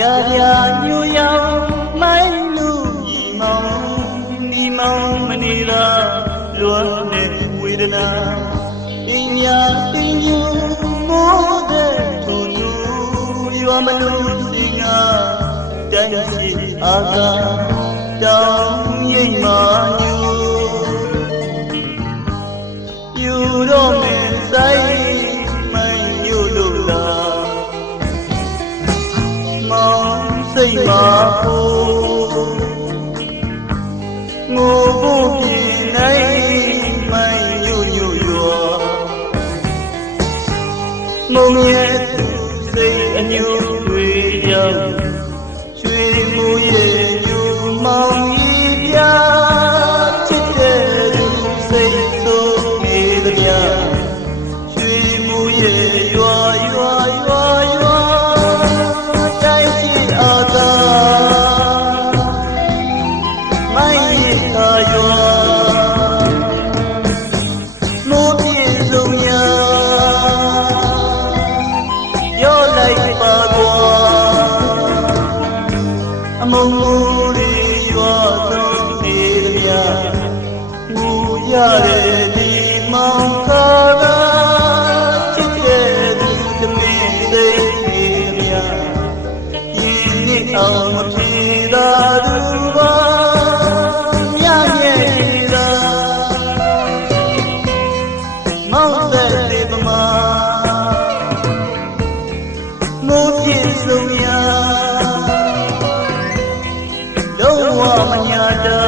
ရာရာညူရောက်မိုင်းလူညီမောင်မနေတာလွမ်းတဲ့ဝေဒနာပညာတင်ယူမိုးတဲ့ထူထူရွာမလို့စင်ကတိုင်းစီအားသာတောင်းရိပ်မာညူယူတော့မယ်ဆိုင်မိုင်းညူလို့လားမောင်စိတ်မာဖို့ငိုဖို့ပြင်နိုင်မိုင်းညူရွာမုံရဲ့သူစိတ်အညူတွေရောက်ရွှေမိုးရဲ့ညူမောင်ကြီးပြချစ်တဲ့သူစိတ်ဆိုးနေသမျှရွှေမိုးရဲ့ရွာတိုင်းရှိအားသာမိုင်းရင်သာရွာမိုးပြေဆုံးရာရောလိုက်ပါကွာအမုံမိုးတွေရွာဆုံးနေသမျှငူရတဲ့ဒီမောင်ခါကချစ်တဲ့သူသမီးသိနေသမျှဒီနေ့အောင်မဖြေသာသူပါမြရဲ့သာမောင်တဲ့ဒီပမာမိုးပြေဆုံးရာလုံးဝမညာတာ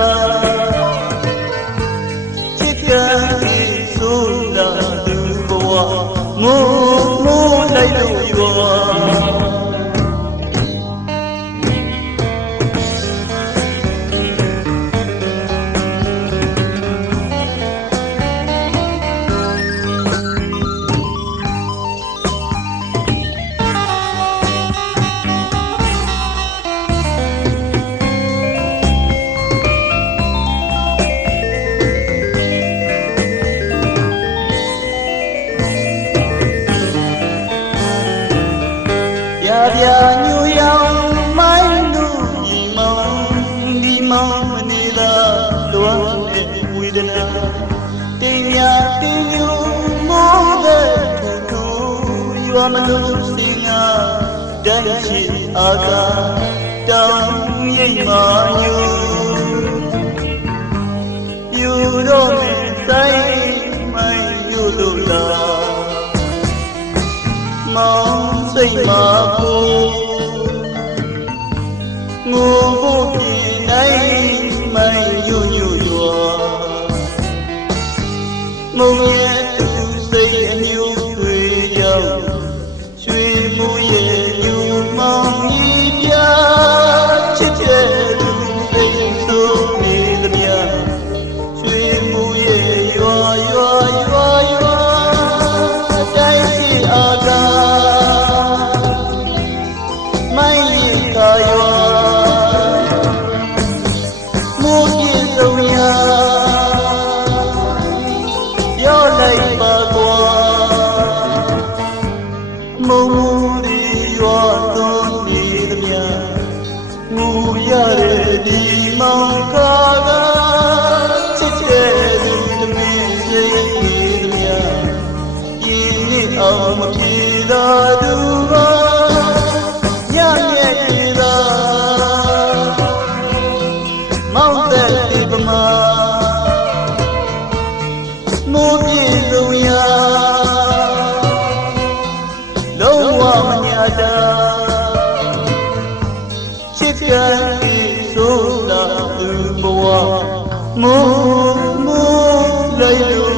ချစ်ကန်ပြီးဆိုးလာသူဘဝမိုးလိုက်လို့ရွာရာရာညူရောက်မိုင်းလူညီမောင်မနေတာလွမ်းတဲ့ဝေဒနာတင်ရတင်ယူမိုးတဲ့ထူရွာမလို့စင်ကတိုင်းရှိအားသာတောင်းရိပ်မာညူယူတော့မယ်ဆိုင်မိုင်းညူလို့လားမောင်စိတ်မာဖို့ငိုဖို့ပြင်နိုင်မိုင်းညူရွာမုံရဲ့သူစိတ်အညူတွေရောက်ရွှေမိုးရဲ့ညူမောင်ကြီးပြချစ်တဲ့သူစိတ်ဆိုးနေသမျှရွှေမိုးရဲ့ရွာတိုင်းရှိအားသာမိုင်းရင်သာရွာမိုးပြေဆုံးရာပြောလိုက်ပါကွာမုံဒီရွာသွန်းနေသမျှငူရတဲ့ဒီမောင်ကားကချစ်တဲ့သူသမီးစိတ်နေသမျှဒီနေ့အောင်မပြေသာသူပါမောင်တဲ့ဒီပမာမိုးပြေဆုံးရာလုံးဝမညာတာချစ်ကန်ပြီးဆိုးလာသူဘဝမိုးလိုက်လို့